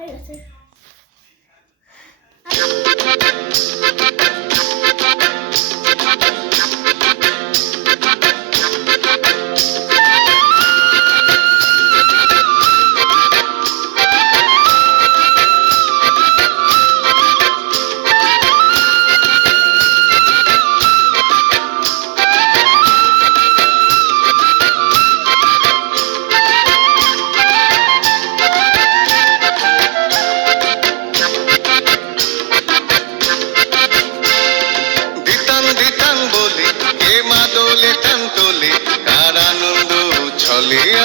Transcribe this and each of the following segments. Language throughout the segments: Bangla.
হয়ে গেছে।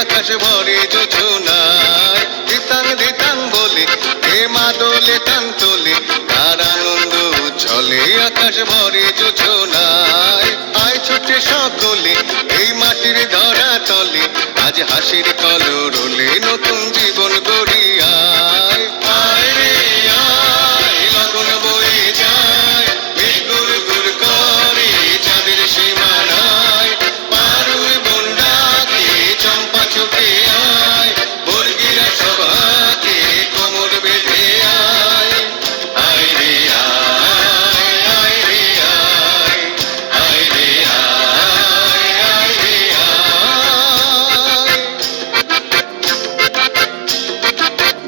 আকাশ ভরে যোজনায় দিতাং দিতাং বলে হে মা দোলে টান তোলে তার আনন্দ চলে আকাশ ভরে যোজনায় আয় ছুটে সকলে এই মাটির ধরা তলে আজ হাসির কলরলে নতুন জীবন গড়িয়ায় আয় রে আয় লগন বয়ে যায় মেঘ গুড় গুড় করে চাঁদের সীমানায় পারুর বন্ডাকে চম্পা ছুটে আয় বর্গিরা সভাকে কোমর বেঁধে আয় আয় রে আয় আয় রে আয় আয় রে আয় আয় রে আয়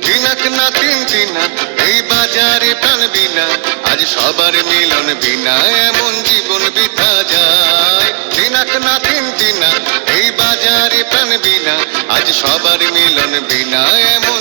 দিনাক না তিন দিনা এই বাজারে প্রাণ বিনা আজ সবার মিলন বিনা এমন জীবন বিতা যায় দিনাক না তিন দিনা এই বাজারে প্রাণ বিনা আজ সবার মিলন বিনা এমন